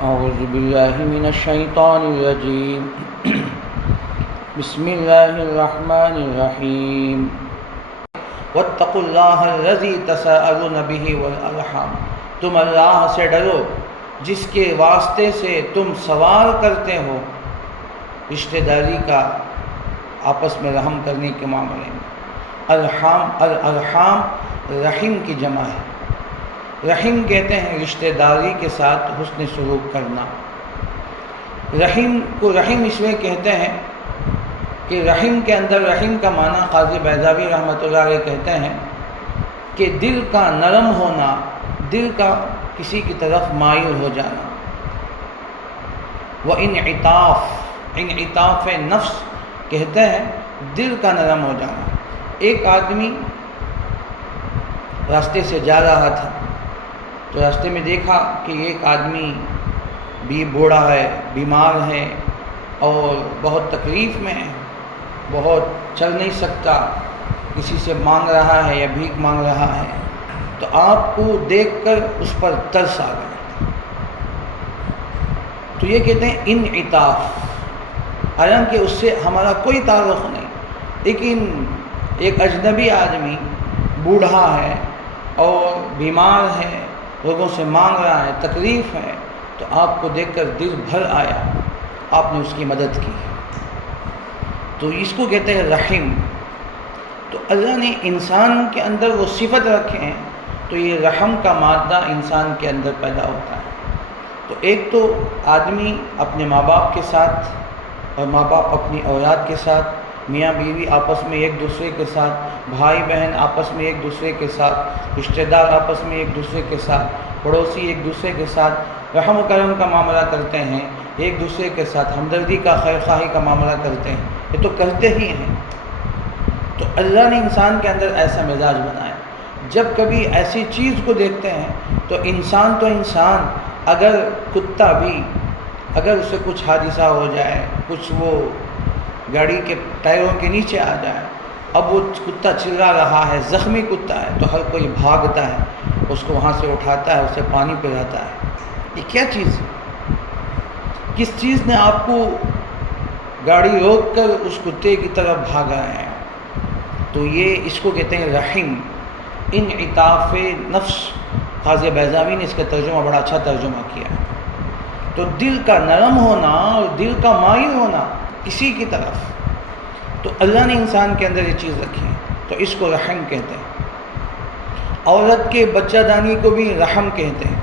أعوذ بالله من الشيطان الرجيم بسم الله الرحمن الرحيم واتقوا الله الذي تساءلون به والأرحام تم اللہ سے ڈرو جس کے واسطے سے تم سوال کرتے ہو رشتہ داری کا، آپس میں رحم کرنے کے معاملے میں۔ الارحام رحم کی جمع ہے۔ رحم کہتے ہیں رشتہ داری کے ساتھ حسن سلوک کرنا۔ رحم کو رحم اس لیے کہتے ہیں کہ رحم کے اندر، رحم کا معنی قاضی بیضاوی رحمۃ اللہ علیہ کہتے ہیں کہ دل کا نرم ہونا، دل کا کسی کی طرف مائل ہو جانا۔ وہ انعطاف نفس کہتے ہیں دل کا نرم ہو جانا۔ ایک آدمی راستے سے جا رہا تھا تو راستے میں دیکھا کہ ایک آدمی بھی بوڑھا ہے، بیمار ہے اور بہت تکلیف میں ہے، بہت چل نہیں سکتا، کسی سے مانگ رہا ہے یا بھیک مانگ رہا ہے، تو آپ کو دیکھ کر اس پر ترس آ گیا۔ تو یہ کہتے ہیں انعطاف، حالانکہ اس سے ہمارا کوئی تعلق نہیں، لیکن ایک اجنبی آدمی بوڑھا ہے اور بیمار ہے، لوگوں سے مانگ رہا ہے، تکلیف ہے، تو آپ کو دیکھ کر دل بھر آیا، آپ نے اس کی مدد کی، تو اس کو کہتے ہیں رحم۔ تو اللہ نے انسان کے اندر وہ صفت رکھے ہیں، تو یہ رحم کا مادہ انسان کے اندر پیدا ہوتا ہے۔ تو ایک تو آدمی اپنے ماں باپ کے ساتھ، اور ماں باپ اپنی اولاد کے ساتھ، میاں بیوی آپس میں ایک دوسرے کے ساتھ، بھائی بہن آپس میں ایک دوسرے کے ساتھ، رشتہ دار آپس میں ایک دوسرے کے ساتھ، پڑوسی ایک دوسرے کے ساتھ رحم و کرم کا معاملہ کرتے ہیں، ایک دوسرے کے ساتھ ہمدردی کا، خیر خواہی کا معاملہ کرتے ہیں، یہ تو کرتے ہی ہیں۔ تو اللہ نے انسان کے اندر ایسا مزاج بنایا، جب کبھی ایسی چیز کو دیکھتے ہیں تو انسان اگر کتا بھی، اگر اسے کچھ حادثہ ہو جائے، کچھ وہ گاڑی کے ٹائروں کے نیچے آ جائے، اب وہ کتا چلا رہا ہے، زخمی کتا ہے، تو ہر کوئی بھاگتا ہے، اس کو وہاں سے اٹھاتا ہے، اسے پانی پلاتا ہے۔ یہ کیا چیز ہے؟ کس چیز نے آپ کو گاڑی روک کر اس کتے کی طرف بھاگا ہے؟ تو یہ اس کو کہتے ہیں رحم، انعطاف نفس۔ قاضی بیضاوی نے اس کا ترجمہ بڑا اچھا ترجمہ کیا ہے۔ تو دل کا نرم ہونا اور دل کا مائل ہونا کسی کی طرف، تو اللہ نے انسان کے اندر یہ چیز رکھی ہے، تو اس کو رحم کہتے ہیں۔ عورت کے بچہ دانی کو بھی رحم کہتے ہیں،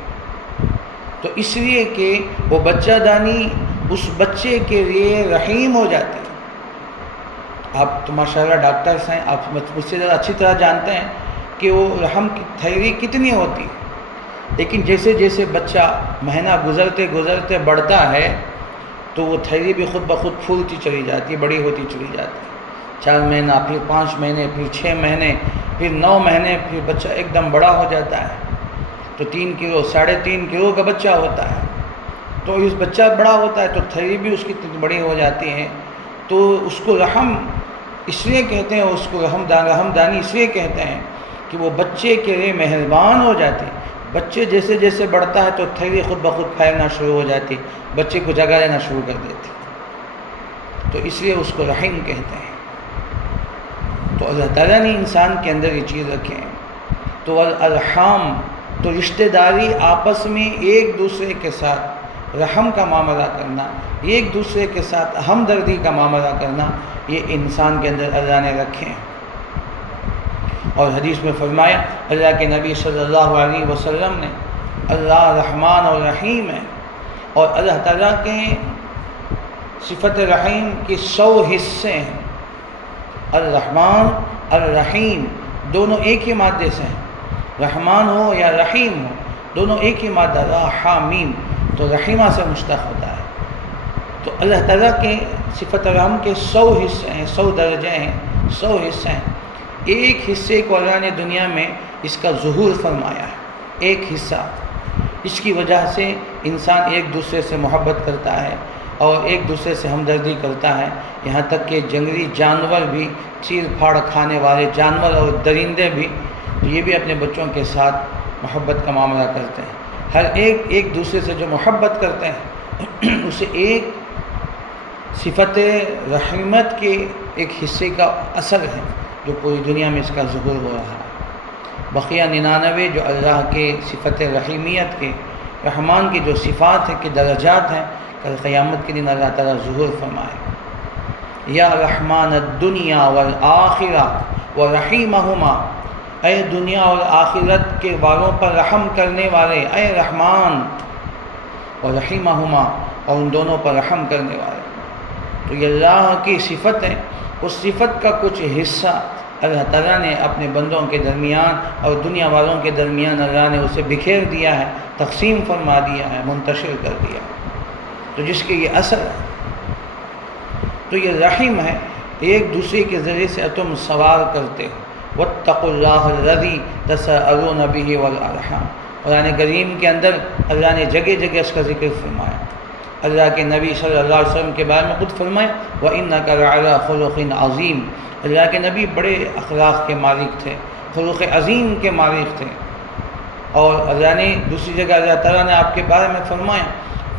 تو اس لیے کہ وہ بچہ دانی اس بچے کے لیے رحیم ہو جاتی ہے۔ آپ تو ماشاءاللہ ڈاکٹرس ہیں، آپ مجھ سے زیادہ اچھی طرح جانتے ہیں کہ وہ رحم کی تھیوری کتنی ہوتی ہے، لیکن جیسے جیسے بچہ مہینہ گزرتے گزرتے بڑھتا ہے تو وہ تھیوری بھی خود بخود پھولتی چلی جاتی ہے، بڑی ہوتی چلی جاتی ہے۔ 4 مہینہ، پھر 5 مہینے، پھر 6 مہینے، پھر 9 مہینے، پھر بچہ ایک دم بڑا ہو جاتا ہے، تو 3 کلو 3.5 کلو کا بچہ ہوتا ہے۔ تو اس بچہ بڑا ہوتا ہے تو تھیوری بھی اس کی بڑی ہو جاتی ہے، تو اس کو رحم اس لیے کہتے ہیں، اس کو رحم دانی اس لیے کہتے ہیں کہ وہ بچے کے لیے مہربان ہو جاتی ہے۔ بچے جیسے جیسے بڑھتا ہے تو تھیلی خود بخود پھیلنا شروع ہو جاتی، بچے کو جگہ لینا شروع کر دیتی، تو اس لیے اس کو رحم کہتے ہیں۔ تو اللہ تعالیٰ نے انسان کے اندر یہ چیز رکھے ہیں۔ تو الارحام، تو رشتہ داری، آپس میں ایک دوسرے کے ساتھ رحم کا معاملہ کرنا، ایک دوسرے کے ساتھ ہمدردی کا معاملہ کرنا، یہ انسان کے اندر اللہ نے رکھے ہیں۔ اور حدیث میں فرمایا، اللہ کے نبی صلی اللہ علیہ وسلم نے، اللہ رحمان اور رحیم ہے، اور اللہ تعالیٰ کے صفت رحیم کے 100 حصے ہیں۔ الرحمن الرحیم دونوں ایک ہی مادے سے ہیں، رحمان ہو یا رحیم ہو، دونوں ایک ہی مادہ، رحامین، تو رحیمہ سے مشتق ہوتا ہے۔ تو اللہ تعالیٰ کے صفت رحم کے 100 حصے ہیں، 100 درجے ہیں، 100 حصے ہیں۔ ایک حصے کو اللہ نے دنیا میں اس کا ظہور فرمایا ہے، ایک حصہ۔ اس کی وجہ سے انسان ایک دوسرے سے محبت کرتا ہے اور ایک دوسرے سے ہمدردی کرتا ہے، یہاں تک کہ جنگلی جانور بھی، چیر پھاڑ کھانے والے جانور اور درندے بھی، یہ بھی اپنے بچوں کے ساتھ محبت کا معاملہ کرتے ہیں۔ ہر ایک دوسرے سے جو محبت کرتے ہیں اسے ایک صفت رحمت کے ایک حصے کا اثر ہے جو پوری دنیا میں اس کا ظہور ہو رہا ہے۔ بقیہ 99 جو اللہ کے صفت رحیمیت کے، رحمان کی جو صفات ہے کہ درجات ہیں، کل قیامت کے دن اللہ تعالیٰ ظہور فرمائے۔ یا رحمان الدنیا والآخرہ ورحیمہما، اے دنیا اور آخرت کے والوں پر رحم کرنے والے، اے رحمان، ورحیمہما، اور ان دونوں پر رحم کرنے والے۔ تو یہ اللہ کی صفت ہے، اس صفت کا کچھ حصہ اللہ تعالیٰ نے اپنے بندوں کے درمیان اور دنیا والوں کے درمیان اللہ نے اسے بکھیر دیا ہے، تقسیم فرما دیا ہے، منتشر کر دیا، تو جس کے یہ اثر ہے۔ تو یہ رحیم ہے، ایک دوسرے کے ذریعے سے تم سوال کرتے ہو۔ واتقوا اللہ الذی تساءلون بہ والارحام، قرآن کریم کے اندر اللہ نے جگہ جگہ اس کا ذکر فرمایا۔ اللہ کے نبی صلی اللہ علیہ وسلم کے بارے میں خود فرمایا وَإِنَّكَ لَعَلَىٰ خُلُقٍ عَظِيمٍ، اللہ کے نبی بڑے اخلاق کے مالک تھے، خلق عظیم کے مالک تھے۔ اور اللہ نے دوسری جگہ اللہ تعالیٰ نے آپ کے بارے میں فرمایا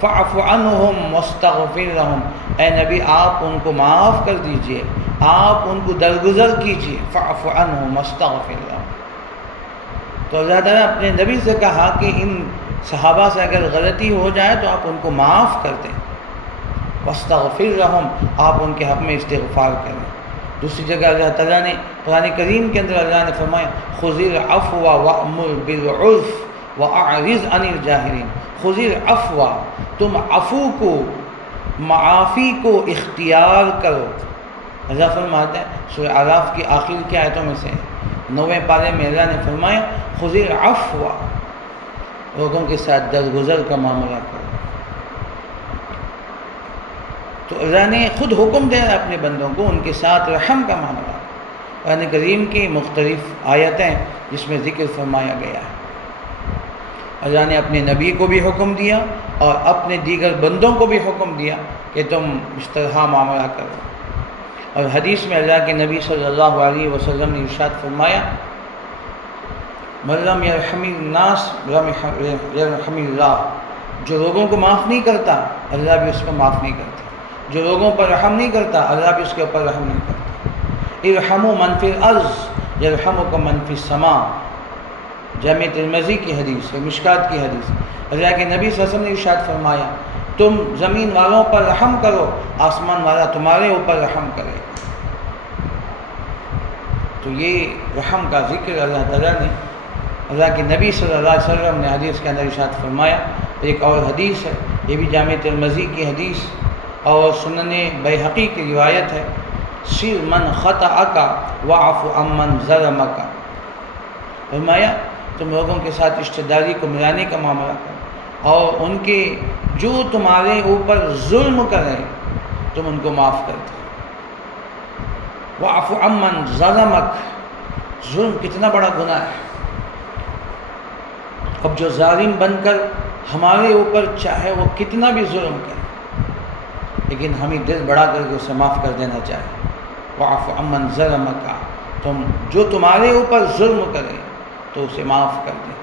فَاعْفُ عَنْهُمْ وَاسْتَغْفِرْ لَهُمْ، اے نبی آپ ان کو معاف کر دیجئے، آپ ان کو درگزر کیجئے۔ فَاعْفُ عَنْهُمْ وَاسْتَغْفِرْ لَهُمْ، تو اللہ تعالیٰ نے اپنے نبی سے کہا کہ ان صحابہ سے اگر غلطی ہو جائے تو آپ ان کو معاف کر دیں۔ وَاسْتَغْفِرْ لَهُمْ، آپ ان کے حق میں استغفار کریں۔ دوسری جگہ اللہ تعالیٰ نے قرآن کریم کے اندر اللہ نے فرمایا خُذِ الْعَفْوَ وَأْمُرْ بِالْعُرْفِ وَأَعْرِضْ عَنِ الْجَاهِلِينَ، خُذِ الْعَفْوَ، تم عفو کو، معافی کو اختیار کرو۔ اللہ فرماتا ہے سورہ اعراف کی آخر کی آیتوں میں سے 9ویں پارے میں اللہ نے فرمایا خُذِ الْعَفْوَ، لوگوں کے ساتھ درگزر کا معاملہ کرو۔ تو اللہ نے خود حکم دیا اپنے بندوں کو ان کے ساتھ رحم کا معاملہ۔ قرآن کریم کی مختلف آیتیں جس میں ذکر فرمایا گیا ہے، اللہ نے اپنے نبی کو بھی حکم دیا اور اپنے دیگر بندوں کو بھی حکم دیا کہ تم اس طرح معاملہ کرو۔ اور حدیث میں اللہ کے نبی صلی اللہ علیہ وسلم نے ارشاد فرمایا من لم یرحم الناس لم یرحم اللہ، جو لوگوں کو معاف نہیں کرتا اللہ بھی اس کو معاف نہیں کرتا، جو لوگوں پر رحم نہیں کرتا اللہ بھی اس کے اوپر رحم نہیں کرتا۔ ارحموا من فی الارض یرحمکم من فی السماء، جامع ترمذی کی حدیث ہے، مشکات کی حدیث۔ اللہ کے نبی صلی اللہ علیہ وسلم نے ارشاد فرمایا تم زمین والوں پر رحم کرو، آسمان والا تمہارے اوپر رحم کرے۔ تو یہ رحم کا ذکر اللہ تعالیٰ نے، اللہ کے نبی صلی اللہ علیہ وسلم نے حدیث کے اندر ارشاد فرمایا۔ ایک اور حدیث ہے، یہ بھی جامع ترمذی کی حدیث اور سنن بیہقی کی روایت ہے، سر من خطأک واعف عمن ظلمک، فرمایا تم لوگوں کے ساتھ رشتہ داری کو ملانے کا معاملہ کرو اور ان کے جو تمہارے اوپر ظلم کریں تم ان کو معاف کر دو۔ واعف عمن ظلمک، ظلم کتنا بڑا گناہ ہے۔ اب جو ظالم بن کر ہمارے اوپر چاہے وہ کتنا بھی ظلم کرے لیکن ہمیں دل بڑھا کر کے اسے معاف کر دینا چاہیے۔ واعف عمن ظلمک، تم جو تمہارے اوپر ظلم کرے تو اسے معاف کر دیں۔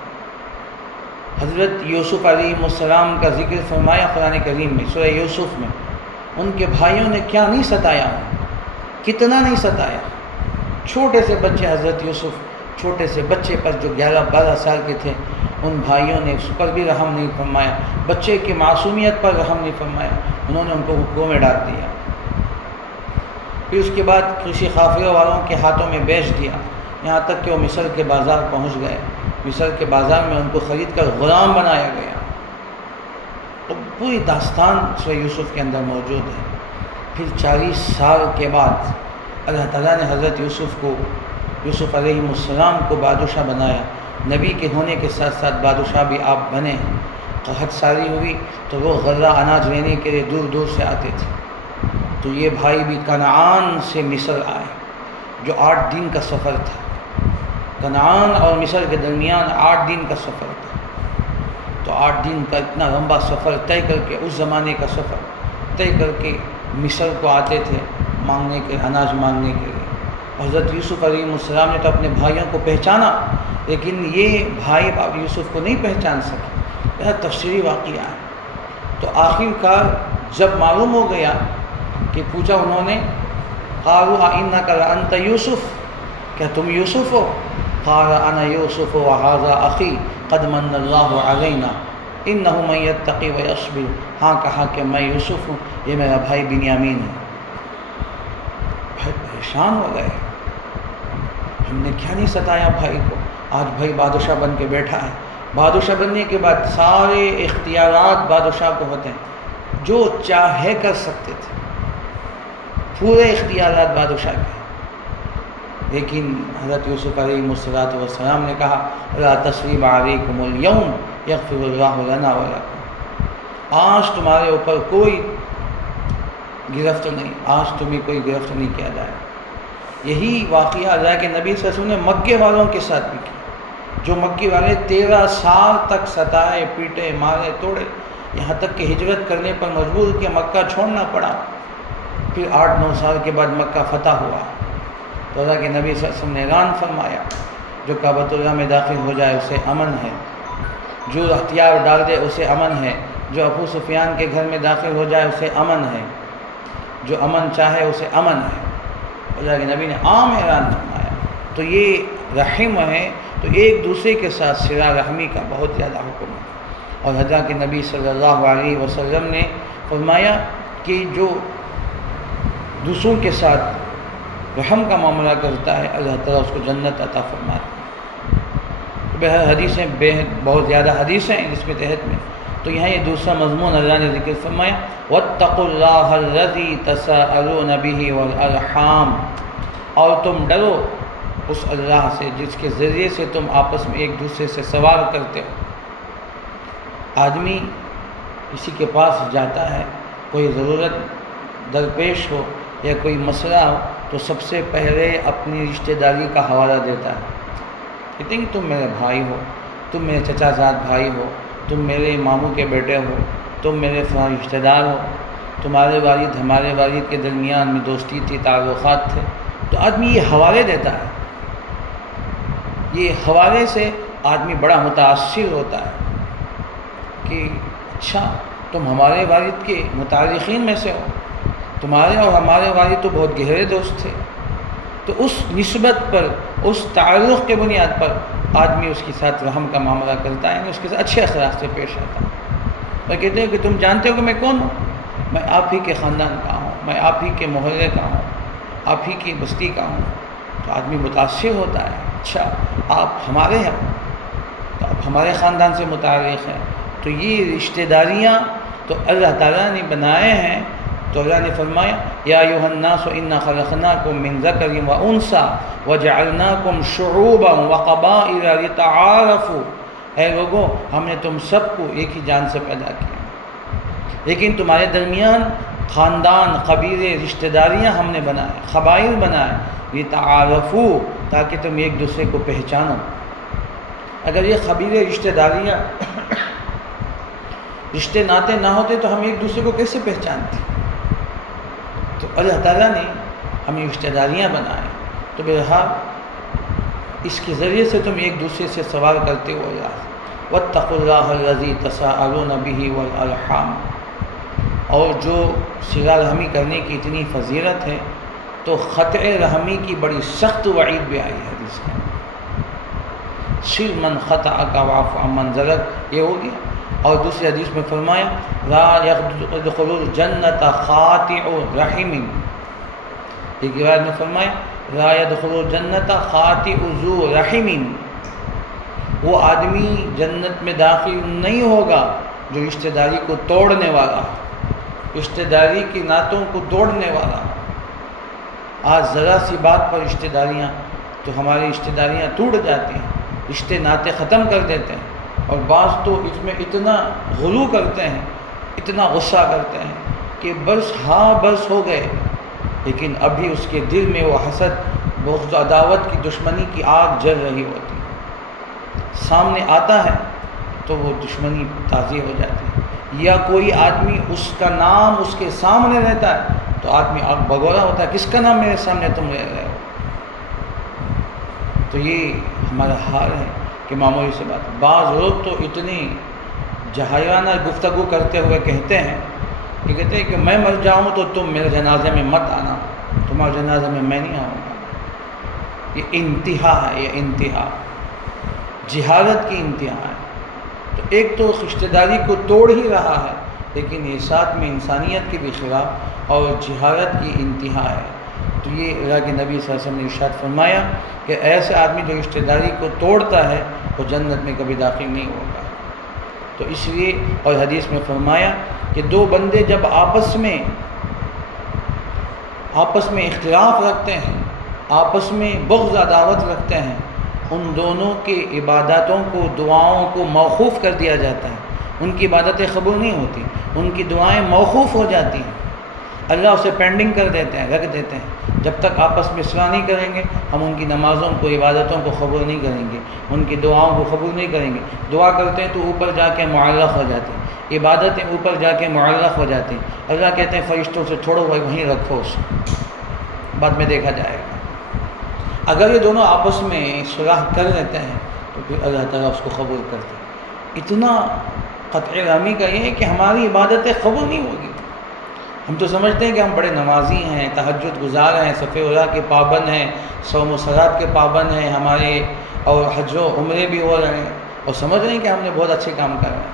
حضرت یوسف علیہ السلام کا ذکر فرمایا قرآن کریم میں، سورہ یوسف میں، ان کے بھائیوں نے کیا نہیں ستایا، کتنا نہیں ستایا۔ چھوٹے سے بچے حضرت یوسف، چھوٹے سے بچے پر جو 11-12 سال کے تھے، ان بھائیوں نے اس پر بھی رحم نہیں فرمایا، بچے کی معصومیت پر رحم نہیں فرمایا، انہوں نے ان کو حقوق میں ڈال دیا۔ پھر اس کے بعد کسی قافلے والوں کے ہاتھوں میں بیچ دیا، یہاں تک کہ وہ مصر کے بازار پہنچ گئے۔ مصر کے بازار میں ان کو خرید کر غلام بنایا گیا۔ اور پوری داستان سورہ یوسف کے اندر موجود ہے۔ پھر 40 سال کے بعد اللہ تعالیٰ نے حضرت یوسف علیہ السلام کو بادشاہ بنایا۔ نبی کے ہونے کے ساتھ ساتھ بادشاہ بھی آپ بنے۔ قحط ساری ہوئی تو وہ غلہ اناج لینے کے لیے دور دور سے آتے تھے۔ تو یہ بھائی بھی کنعان سے مصر آئے، جو 8 دن کا سفر تھا۔ کنعان اور مصر کے درمیان 8 دن کا سفر تھا۔ تو 8 دن کا اتنا لمبا سفر طے کر کے، اس زمانے کا سفر طے کر کے مصر کو آتے تھے مانگنے کے، اناج مانگنے کے لیے۔ حضرت یوسف علیہ السلام نے تو اپنے بھائیوں کو پہچانا، لیکن یہ بھائی باپ یوسف کو نہیں پہچان سکے، بڑا تفصیلی واقعہ ہے۔ تو آخر کار جب معلوم ہو گیا کہ پوچھا انہوں نے قالوا انک لانت یوسف، کیا تم یوسف ہو؟ قال انا یوسف وهذا اخی قد من اللہ علینا انہ من یتقی ویصبر، ہاں کہا کہ میں یوسف ہوں، یہ میرا بھائی بنیامین ہے۔ بھائی پریشان ہو گئے، ہم نے کیا نہیں ستایا بھائی کو، آج بھائی بادشاہ بن کے بیٹھا ہے۔ بادشاہ بننے کے بعد سارے اختیارات بادشاہ کو ہوتے ہیں، جو چاہے کر سکتے تھے، پورے اختیارات بادشاہ کے۔ لیکن حضرت یوسف علیہ السلام نے کہا لا تثریب علیکم اليوم یغفر اللہ لنا ولکم، آج تمہارے اوپر کوئی گرفت نہیں، آج تمہیں کوئی گرفت نہیں کیا جائے۔ یہی واقعہ اللہ کے نبی صلی اللہ علیہ وسلم نے مکے والوں کے ساتھ بھی کیا، جو مکی والے 13 سال تک ستائے، پیٹے، مارے، توڑے، یہاں تک کہ ہجرت کرنے پر مجبور کیا، مکہ چھوڑنا پڑا۔ پھر 8-9 سال کے بعد مکہ فتح ہوا تو اللہ کے نبی صلی اللہ علیہ وسلم نے اعلان فرمایا جو کعبۃ اللہ میں داخل ہو جائے اسے امن ہے، جو ہتھیار ڈال دے اسے امن ہے، جو ابو سفیان کے گھر میں داخل ہو جائے اسے امن ہے، جو امن چاہے اسے امن ہے۔ اللہ کے نبی نے عام اعلان فرمایا۔ تو یہ رحم ہے، تو ایک دوسرے کے ساتھ صلہ رحمی کا بہت زیادہ حکم ہے۔ اور حضرت کے نبی صلی اللہ علیہ وسلم نے فرمایا کہ جو دوسروں کے ساتھ رحم کا معاملہ کرتا ہے اللہ تعالیٰ اس کو جنت عطا فرماتا ہے۔ بہر حدیثیں بہت زیادہ حدیثیں ہیں اس میں تحت میں، تو یہاں یہ دوسرا مضمون اللہ نے ذکر فرمایا واتقوا اللہ الذی تساءلون بہ والارحام، اور تم ڈرو اس اللہ سے جس کے ذریعے سے تم آپس میں ایک دوسرے سے سوال کرتے ہو۔ آدمی کسی کے پاس جاتا ہے، کوئی ضرورت درپیش ہو یا کوئی مسئلہ ہو تو سب سے پہلے اپنی رشتہ داری کا حوالہ دیتا ہے، کہتے ہیں کہ تم میرے بھائی ہو، تم میرے چچا زاد بھائی ہو، تم میرے ماموں کے بیٹے ہو، تم میرے فلاں رشتہ دار ہو، تمہارے والد ہمارے والد کے درمیان میں دوستی تھی، تعلقات تھے، تو آدمی یہ حوالے دیتا ہے۔ یہ حوالے سے آدمی بڑا متاثر ہوتا ہے کہ اچھا تم ہمارے والد کے متعلقین میں سے ہو، تمہارے اور ہمارے والد تو بہت گہرے دوست تھے۔ تو اس نسبت پر، اس تعلق کے بنیاد پر آدمی اس کے ساتھ رحم کا معاملہ کرتا ہے، یعنی اس کے ساتھ اچھے اخلاق سے پیش آتا ہے۔ اور کہتے ہیں کہ تم جانتے ہو کہ میں کون ہوں؟ میں آپ ہی کے خاندان کا ہوں، میں آپ ہی کے محلے کا ہوں، آپ ہی کی بستی کا ہوں۔ تو آدمی متاثر ہوتا ہے، اچھا آپ ہمارے ہیں، تو آپ ہمارے خاندان سے متعلق ہیں۔ تو یہ رشتہ داریاں تو اللہ تعالیٰ نے بنائے ہیں۔ تو اللہ نے فرمایا یا ایھا الناس انا خلقناکم من ذکر و انثی وجعلناکم شعوبا وقبائل لتعارفوا، اے لوگوں ہم نے تم سب کو ایک ہی جان سے پیدا کیا، لیکن تمہارے درمیان خاندان، قبیلے، رشتہ داریاں ہم نے بنائے، قبائل بنائے، لتعارفوا تاکہ تم ایک دوسرے کو پہچانو۔ اگر یہ قبیلے، رشتہ داریاں، رشتے ناطے نہ ہوتے تو ہم ایک دوسرے کو کیسے پہچانتے؟ تو اللہ تعالیٰ نے ہمیں رشتہ داریاں بنائیں، تو بہرحال اس کے ذریعے سے تم ایک دوسرے سے سوال کرتے ہو یار۔ واتقوا اللہ الذی تساءلون بہ والارحام، اور جو صلہ رحمی کرنے کی اتنی فضیلت ہے تو قطع رحمی کی بڑی سخت وعید بھی آئی ہے حدیث میں، صل من قطعک واعف عمن ظلمک، یہ ہو گیا۔ اور دوسری حدیث میں فرمایا لا يدخل الجنت قاطع رحم، ایک روایت میں فرمایا لا يدخل الجنت قاطع ذو رحم، وہ آدمی جنت میں داخل نہیں ہوگا جو رشتہ داری کو توڑنے والا، رشتہ داری کی نعتوں کو توڑنے والا۔ آج ذرا سی بات پر رشتہ داریاں، تو ہماری رشتہ داریاں ٹوٹ جاتی ہیں، رشتے ناطے ختم کر دیتے ہیں، اور بعض تو اس میں اتنا غلو کرتے ہیں، اتنا غصہ کرتے ہیں کہ بس ہاں بس ہو گئے، لیکن ابھی اس کے دل میں وہ حسد، بغض، عداوت کی، دشمنی کی آگ جل رہی ہوتی ہے۔ سامنے آتا ہے تو وہ دشمنی تازی ہو جاتی ہے، یا کوئی آدمی اس کا نام اس کے سامنے رہتا ہے تو آدمی آگ بگولا ہوتا ہے، کس کا نام میرے سامنے تم لے رہے ہو؟ تو یہ ہمارا حال ہے کہ معمولی سے بات، بعض لوگ تو اتنے جاہلانہ گفتگو کرتے ہوئے کہتے ہیں کہ میں مر جاؤں تو تم میرے جنازے میں مت آنا، تمہارے جنازے میں میں نہیں آؤں گا۔ یہ انتہا ہے، یہ انتہا جہالت کی انتہا ہے۔ تو ایک تو رشتہ داری کو توڑ ہی رہا ہے، لیکن یہ ساتھ میں انسانیت کے بھی خلاف اور جہالت کی انتہا ہے۔ تو یہ اللہ کے نبی صلی اللہ علیہ وسلم نے ارشاد فرمایا کہ ایسے آدمی جو رشتہ داری کو توڑتا ہے وہ جنت میں کبھی داخل نہیں ہوگا۔ تو اس لیے اور حدیث میں فرمایا کہ دو بندے جب آپس میں اختلاف رکھتے ہیں، آپس میں بغض عداوت رکھتے ہیں، ان دونوں کے عبادتوں کو، دعاؤں کو موقوف کر دیا جاتا ہے۔ ان کی عبادتیں قبول نہیں ہوتی، ان کی دعائیں موقوف ہو جاتی ہیں، اللہ اسے پینڈنگ کر دیتے ہیں، رکھ دیتے ہیں۔ جب تک آپس میں اصلاح نہیں کریں گے ہم ان کی نمازوں کو، عبادتوں کو قبول نہیں کریں گے، ان کی دعاؤں کو قبول نہیں کریں گے۔ دعا کرتے ہیں تو اوپر جا کے معلق ہو جاتے ہیں، عبادتیں اوپر جا کے معلق ہو جاتی ہیں۔ اللہ کہتے ہیں فرشتوں سے چھوڑو، وہیں رکھو اسے، بعد میں دیکھا جائے گا۔ اگر یہ دونوں آپس میں صلاح کر لیتے ہیں تو پھر اللہ تعالیٰ اس کو قبول کرتے ہیں۔ اتنا قطع رحمی کا یہ ہے کہ ہماری عبادتیں قبول نہیں ہوگی۔ ہم تو سمجھتے ہیں کہ ہم بڑے نمازی ہیں، تہجد گزار ہیں، صف اولیٰ کے پابند ہیں، صوم و صلات کے پابند ہیں ہمارے، اور حج و عمرے بھی ہو رہے ہیں، اور سمجھ رہے ہیں کہ ہم نے بہت اچھے کام کر رہے ہیں،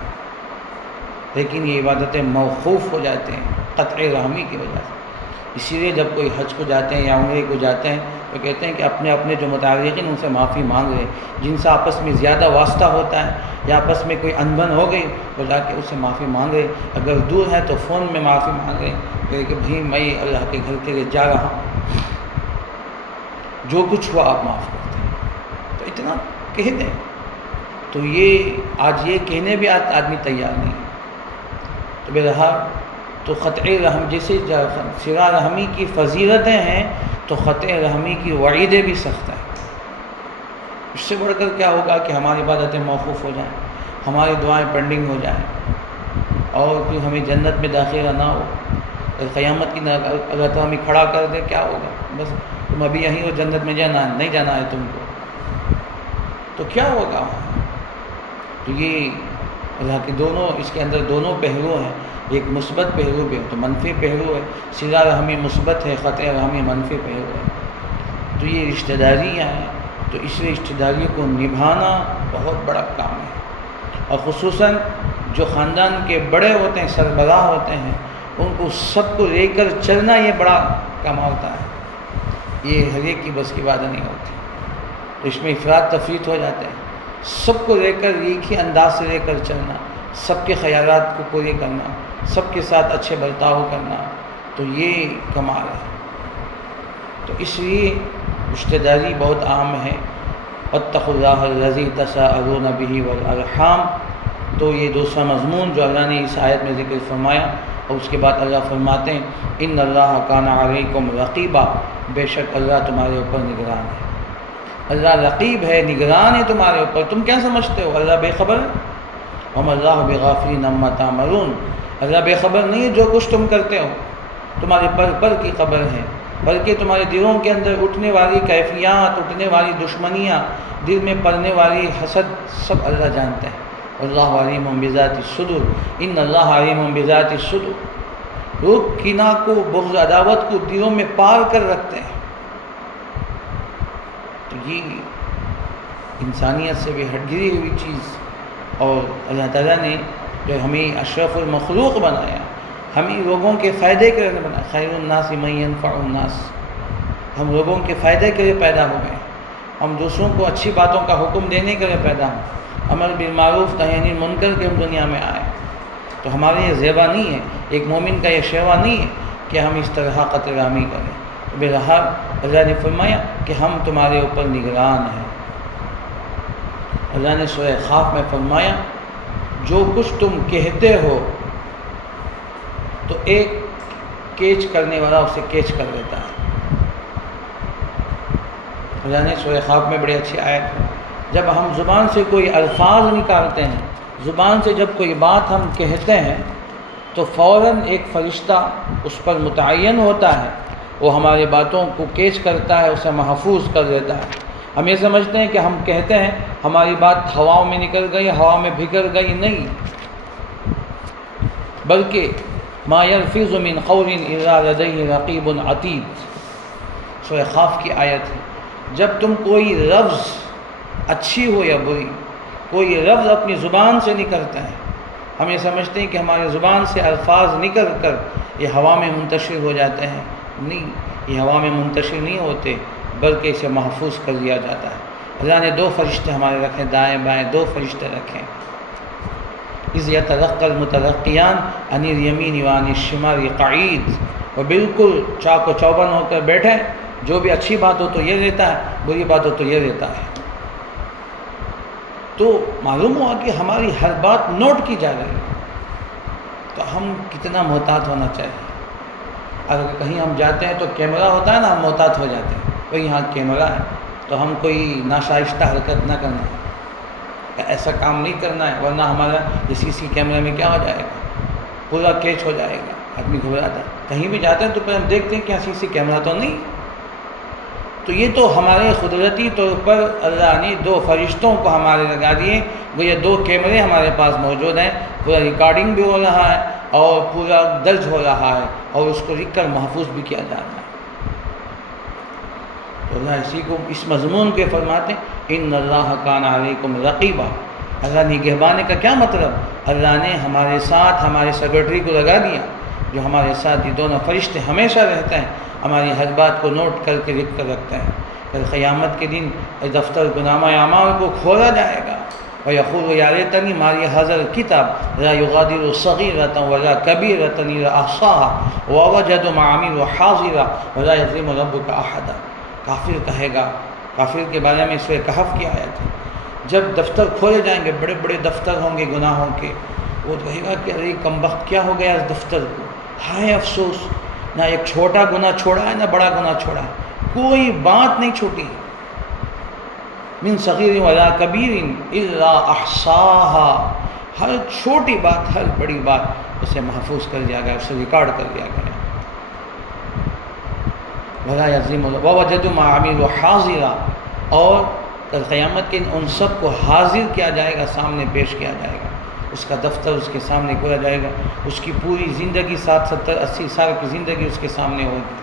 لیکن یہ عبادتیں موقوف ہو جاتے ہیں قطع رحمی کی وجہ سے۔ اسی لیے جب کوئی حج کو جاتے ہیں یا عمرے کو جاتے ہیں تو کہتے ہیں کہ اپنے اپنے جو متعلقین ان سے معافی مانگ رہے، جن سے آپس میں زیادہ واسطہ ہوتا ہے یا آپس میں کوئی انبن ہو گئی تو جا کے اس سے معافی مانگ رہے، اگر دور ہے تو فون میں معافی مانگ رہے کہ بھائی میں اللہ کے گھر کے لیے جا رہا ہوں، جو کچھ ہوا آپ معاف کرتے ہیں، تو اتنا کہہ دیں۔ تو یہ آج یہ کہنے بھی آدمی تیار نہیں ہے۔ تو بہرحال تو قطع رحم جیسے صلہ رحمی کی فضیلتیں ہیں تو قطع رحمی کی وعیدیں بھی سخت ہیں۔ اس سے بڑھ کر کیا ہوگا کہ ہماری عبادتیں موقوف ہو جائیں، ہماری دعائیں پینڈنگ ہو جائیں، اور پھر ہمیں جنت میں داخلہ نہ ہو، قیامت کی اللہ تعالیٰ ہمیں کھڑا کر دے، کیا ہوگا؟ بس تم ابھی یہیں ہو، جنت میں جانا ہے، نہیں جانا ہے تم کو، تو کیا ہوگا؟ تو یہ اللہ کے دونوں، اس کے اندر دونوں پہلو ہیں، ایک مثبت پہلو بھی ہے تو منفی پہلو ہے۔ صلہ رحمی مثبت ہے، قطع رحمی منفی پہلو ہے۔ تو یہ رشتہ داریاں ہیں، تو اس رشتہ داری کو نبھانا بہت بڑا کام ہے، اور خصوصاً جو خاندان کے بڑے ہوتے ہیں، سربراہ ہوتے ہیں، ان کو سب کو لے کر چلنا یہ بڑا کام ہوتا ہے، یہ ہر ایک کی بس کی بات نہیں ہوتی، تو اس میں افراط تفریط ہو جاتے ہیں۔ سب کو لے کر ایک ہی انداز سے لے کر چلنا، سب کے خیالات کو پورے کرنا، سب کے ساتھ اچھے برتاؤ کرنا، تو یہ کمال ہے۔ تو اس لیے رشتہ داری بہت عام ہے۔ واتقوا اللہ الذی تساءلون بہ والارحام، تو یہ دوسرا مضمون جو اللہ نے اس آیت میں ذکر فرمایا، اور اس کے بعد اللہ فرماتے ہیں ان اللہ کان علیکم رقیبا، بے شک اللہ تمہارے اوپر نگران ہے۔ اللہ رقیب ہے، نگران ہے تمہارے اوپر۔ تم کیا سمجھتے ہو اللہ بے خبر ہے؟ وما اللہ بغافل عما تعملون، اللہ بے خبر نہیں ہے جو کچھ تم کرتے ہو، تمہارے پر کی خبر ہے، بلکہ تمہارے دلوں کے اندر اٹھنے والی کیفیات، اٹھنے والی دشمنیاں، دل میں پڑنے والی حسد، سب اللہ جانتے ہیں۔ اللہ علیم بذات الصدور، ان اللہ علیم بذات الصدور۔ لوگ کینہ کو، بغض عداوت کو دلوں میں پال کر رکھتے ہیں، تو یہ انسانیت سے بھی ہٹ گری ہوئی چیز، اور اللہ تعالیٰ نے جو ہمیں اشرف المخلوق بنایا، ہمیں لوگوں کے فائدے کے لیے بنایا، خیر الناس من ینفع الناس، ہم لوگوں کے فائدے کے لیے پیدا ہوئے، ہم دوسروں کو اچھی باتوں کا حکم دینے کے لیے پیدا ہوئے، امر بالمعروف نہی عن المنکر کے ہم دنیا میں آئے، تو ہمارے یہ زیبا نہیں ہے، ایک مومن کا یہ شیوا نہیں ہے کہ ہم اس طرح قطع رحمی کریں۔ بہرحال اللہ نے فرمایا کہ ہم تمہارے اوپر نگران ہیں۔ اللہ نے سورہ قاف میں فرمایا جو کچھ تم کہتے ہو تو ایک کیچ کرنے والا اسے کیچ کر لیتا ہے۔ اللہ نے سورہ قاف میں بڑی اچھی آیت ہے، جب ہم زبان سے کوئی الفاظ نکالتے ہیں، زبان سے جب کوئی بات ہم کہتے ہیں تو فوراً ایک فرشتہ اس پر متعین ہوتا ہے، وہ ہماری باتوں کو کیچ کرتا ہے، اسے محفوظ کر دیتا ہے۔ ہم یہ سمجھتے ہیں کہ ہم کہتے ہیں ہماری بات ہواؤں میں نکل گئی، ہوا میں بکھر گئی، نہیں، بلکہ ما یلفظ من قول الا لدیہ رقیب عتید، سورہ قاف کی آیت ہے۔ جب تم کوئی لفظ اچھی ہو یا بری، کوئی لفظ اپنی زبان سے نکلتا ہے، ہم یہ سمجھتے ہیں کہ ہماری زبان سے الفاظ نکل کر یہ ہوا میں منتشر ہو جاتے ہیں، نہیں، یہ ہوا میں منتشر نہیں ہوتے، بلکہ اسے محفوظ کر دیا جاتا ہے۔ اللہ نے 2 فرشتے ہمارے رکھے، دائیں بائیں 2 فرشتے رکھے۔ اذ یتلقی المتلقیان عن الیمین وعن الشمال قعید، وہ بالکل چاق و چوبند ہو کر بیٹھے، جو بھی اچھی بات ہو تو یہ لیتا ہے، بری بات ہو تو یہ لیتا ہے۔ تو معلوم ہوا کہ ہماری ہر بات نوٹ کی جا رہی ہے، تو ہم کتنا محتاط ہونا چاہیے۔ اگر کہیں ہم جاتے ہیں تو کیمرہ ہوتا ہے نا، ہم محتاط ہو جاتے ہیں، بھئی یہاں کیمرہ ہے تو ہم کوئی ناشائستہ حرکت نہ کرنا ہے، ایسا کام نہیں کرنا ہے، ورنہ ہمارا یہ سی کیمرے میں کیا ہو جائے گا، پورا کیچ ہو جائے گا، آدمی گھبراتا ہے۔ کہیں بھی جاتے ہیں تو پھر ہم دیکھتے ہیں کہ یہاں سی کیمرہ تو نہیں۔ تو یہ تو ہمارے قدرتی طور پر اللہ نے 2 فرشتوں کو ہمارے لگا دیے، وہ یہ 2 کیمرے ہمارے پاس موجود ہیں، پورا ریکارڈنگ بھی ہو رہا ہے اور پورا درج ہو رہا ہے اور اس کو لکھ کر محفوظ بھی کیا جا رہا ہے۔ تو اللہ اسی کو اس مضمون کے فرماتے ہیں ان اللہ کان علیکم رقیبا۔ اللہ نگہبان کا کیا مطلب؟ اللہ نے ہمارے ساتھ ہمارے سیکرٹری کو لگا دیا، جو ہمارے ساتھ یہ 2 فرشتے ہمیشہ رہتے ہیں، ہماری ہر بات کو نوٹ کر کے لکھ کر رکھتے ہیں۔ پھر قیامت کے دن دفتر گنامہ اعمال کو کھولا جائے گا، وَيَقُولُ يَا لَيْتَنِي مَا لِي هَٰذَا الْكِتَابَ لَا يُغَادِرُ صَغِيرَةً وَلَا كَبِيرَةً إِلَّا أَحْصَاهَا وَوَجَدُوا مَا عَمِلُوا حَاضِرًا وَلَا يَظْلِمُ رَبُّكَ أَحَدًا۔ کافر کہے گا، کافر کے بارے میں سورہ کہف کی آیت ہے، جب دفتر کھولے جائیں گے، بڑے بڑے دفتر ہوں گے گناہوں کے، وہ کہے گا کہ ارے کمبخت کیا ہو گیا اس دفتر کو، ہائے افسوس، نہ ایک چھوٹا گناہ چھوڑا ہے نہ بڑا گناہ چھوڑا ہے، کوئی بات نہیں چھوٹی، من صغیر ولا کبیر الا احصاها، ہر چھوٹی بات ہر بڑی بات اسے محفوظ کر دیا گیا، اسے ریکارڈ کر دیا گیا۔ ولا یظلم ووجدوا ما عملوا حاضرا، اور کل قیامت کے ان سب کو حاضر کیا جائے گا، سامنے پیش کیا جائے گا، اس کا دفتر اس کے سامنے کھولا جائے گا، اس کی پوری زندگی 70-80 سال کی زندگی اس کے سامنے ہوگی۔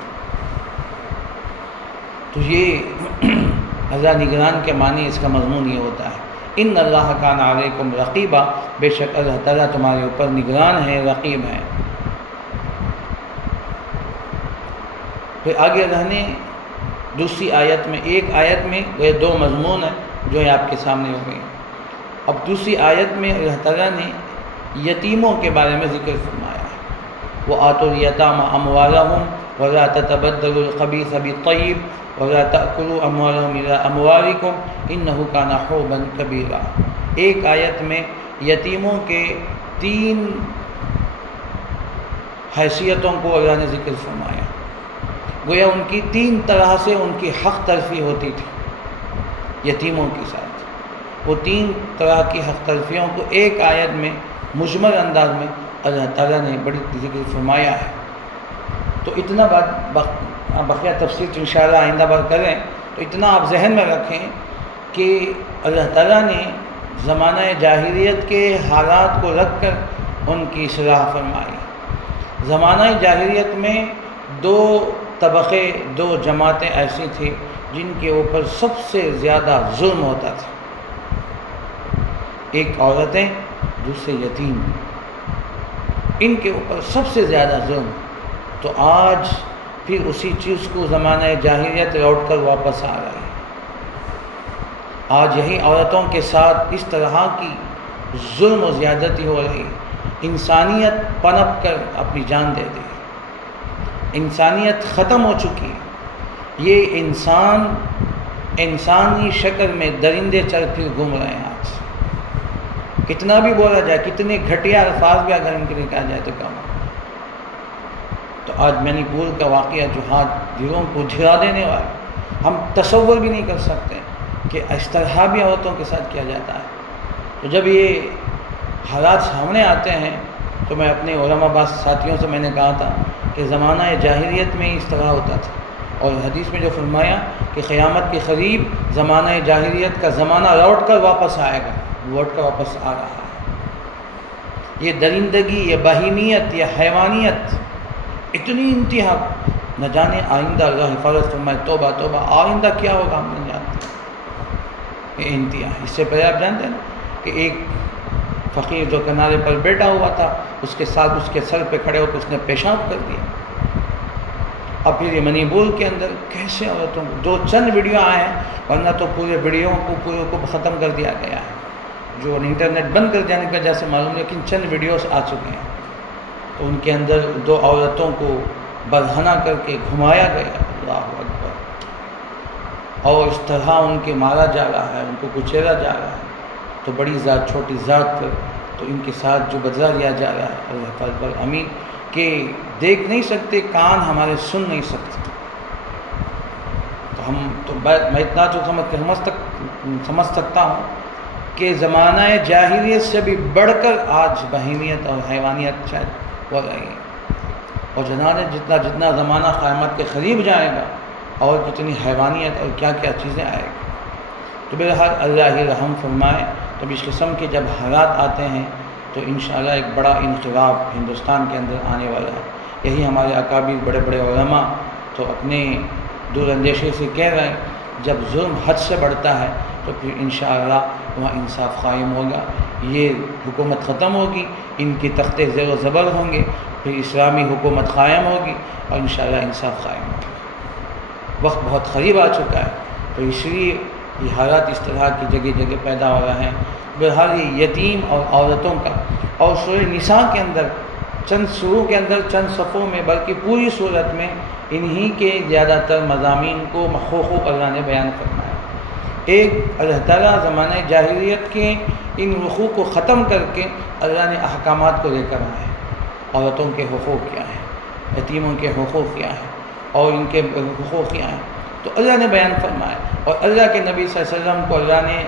تو یہ اللہ نگران کے معنی اس کا مضمون یہ ہوتا ہے، ان اللہ کان علیکم رقیبا، بے شک اللہ تعالیٰ تمہارے اوپر نگران ہے، رقیب ہے۔ پھر آگے اللہ نے دوسری آیت میں، ایک آیت میں وہ 2 مضمون ہیں جو ہے آپ کے سامنے ہو گئی، اب دوسری آیت میں اللہ تعالیٰ نے یتیموں کے بارے میں ذکر فرمایا ہے، وَآتُوا الْيَتَامَ أَمْوَالَهُمْ وَلَا تَتَبَدَّلُوا الْخَبِيثَ بِالطَّيِّبِ وَلَا تَأْكُلُوا أَمْوَالَهُمْ إِلَىٰ أَمْوَالِكُمْ إِنَّهُ كَانَ حُوبًا كَبِيرًا۔ ایک آیت میں یتیموں کے 3 حیثیتوں کو اللہ نے ذکر فرمایا، گویا ان کی 3 طرح سے ان کی حق تلفی ہوتی تھی یتیموں کے ساتھ، وہ 3 طرح کی حق تلفیوں کو ایک آیت میں مجمل انداز میں اللہ تعالیٰ نے بڑی ذکر فرمایا ہے۔ تو اتنا بات بقیہ تفسیر تو انشاءاللہ آئندہ بار کریں، تو اتنا آپ ذہن میں رکھیں کہ اللہ تعالیٰ نے زمانہ جاہلیت کے حالات کو رکھ کر ان کی اصلاح فرمائی۔ زمانہ جاہلیت میں 2 طبقے، 2 جماعتیں ایسی تھیں جن کے اوپر سب سے زیادہ ظلم ہوتا تھا، ایک عورتیں، دوسرے یتیم، ان کے اوپر سب سے زیادہ ظلم۔ تو آج پھر اسی چیز کو زمانہ جاہلیت لوٹ کر واپس آ رہا ہے، آج یہی عورتوں کے ساتھ اس طرح کی ظلم و زیادتی ہو رہی، انسانیت پنپ کر اپنی جان دے دی، انسانیت ختم ہو چکی، یہ انسانی شکل میں درندے چل پھر گھوم رہے ہیں۔ آج کتنا بھی بولا جائے، کتنے گھٹیا الفاظ بھی اگر ان کے لیے کہا جائے تو کم۔ تو آج منی پور کا واقعہ جو ہاتھ دلوں کو جھلا دینے والا، ہم تصور بھی نہیں کر سکتے کہ اس طرح بھی عورتوں کے ساتھ کیا جاتا ہے۔ تو جب یہ حالات سامنے آتے ہیں تو میں اپنے علماء بعض ساتھیوں سے میں نے کہا تھا کہ زمانہ جاہلیت میں اس طرح ہوتا تھا، اور حدیث میں جو فرمایا کہ قیامت کے قریب زمانہ جاہلیت کا زمانہ لوٹ کر واپس آئے گا، لوٹ کر واپس آ رہا ہے۔ یہ درندگی، یہ بہیمیت، یہ حیوانیت اتنی انتہا، نہ جانے آئندہ اللہ حفاظت فرمائے، توبہ توبہ، آئندہ کیا ہوگا ہم نہیں جانتے، یہ انتہا۔ اس سے پہلے آپ جانتے ہیں نا کہ ایک فقیر جو کنارے پر بیٹھا ہوا تھا، اس کے ساتھ اس کے سر پہ کھڑے ہو کے اس نے پیشاب کر دیا۔ اور پھر یہ منی بول کے اندر کیسے عورتوں کو، دو چند ویڈیو آئے ہیں، ورنہ تو پورے ویڈیو کو پورے کو ختم کر دیا گیا ہے، جو انٹرنیٹ بند کر دینے کی وجہ سے معلوم، لیکن چند ویڈیوز آ چکے ہیں، تو ان کے اندر دو عورتوں کو برہنہ کر کے گھمایا گیا، اللہ اکبر، اور اس طرح ان کے مارا جا رہا ہے، ان کو کچیرا جا رہا ہے، تو بڑی ذات چھوٹی ذات پر تو ان کے ساتھ جو بدلہ لیا جا رہا ہے، اللہ فضل امین کہ دیکھ نہیں سکتے، کان ہمارے سن نہیں سکتے۔ تو میں اتنا تو سمجھ سکتا ہوں کہ زمانہ جاہلیت سے بھی بڑھ کر آج بہیمیت اور حیوانیت شاید ہو رہی ہے، اور جتنا زمانہ قیامت کے قریب جائے گا اور جتنی حیوانیت اور کیا کیا چیزیں آئے گی، تو بہرحال اللہ ہی رحم فرمائے۔ تو اس قسم کے جب حالات آتے ہیں تو انشاءاللہ ایک بڑا انقلاب ہندوستان کے اندر آنے والا ہے۔ یہی ہمارے اکابر بڑے بڑے علماء تو اپنے دور اندیشی سے کہہ رہے ہیں، جب ظلم حد سے بڑھتا ہے تو پھر انشاءاللہ وہاں انصاف قائم ہوگا، یہ حکومت ختم ہوگی، ان کی تختے زیر و زبر ہوں گے، پھر اسلامی حکومت قائم ہوگی اور انشاءاللہ انصاف قائم ہوگا۔ وقت بہت قریب آ چکا ہے، تو اس لیے یہ حالات اس طرح کی جگہ جگہ پیدا ہو رہے ہیں۔ بہرحال یہ یتیم اور عورتوں کا، اور سورہ نساء کے اندر شروع کے اندر چند صفوں میں بلکہ پوری صورت میں انہی کے زیادہ تر مضامین کو حقوق اللہ نے بیان فرمایا۔ ایک اللہ تعالیٰ زمانہ جاہلیت کے ان حقوق کو ختم کر کے اللہ نے احکامات کو لے کر آئے، عورتوں کے حقوق کیا ہیں، یتیموں کے حقوق کیا ہیں، اور ان کے حقوق کیا ہیں، تو اللہ نے بیان فرمایا، اور اللہ کے نبی صلی اللہ علیہ وسلم کو اللہ نے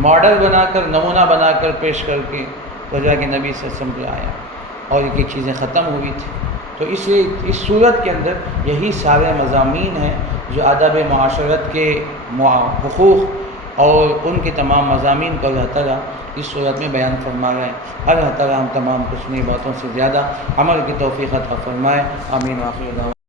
ماڈل بنا کر، نمونہ بنا کر پیش کر کے تو اللہ کے نبی صلی اللہ علیہ وسلم کو آیا، اور یہ چیزیں ختم ہوئی تھی۔ تو اس لیے اس صورت کے اندر یہی سارے مضامین ہیں جو آداب معاشرت کے حقوق اور ان کے تمام مضامین کو اللہ تعالیٰ اس صورت میں بیان فرما رہے ہیں۔ اللہ تعالیٰ ہم تمام کو سنی باتوں سے زیادہ عمل کی توفیق عطا فرمائے، آمین۔ آخر دعوانا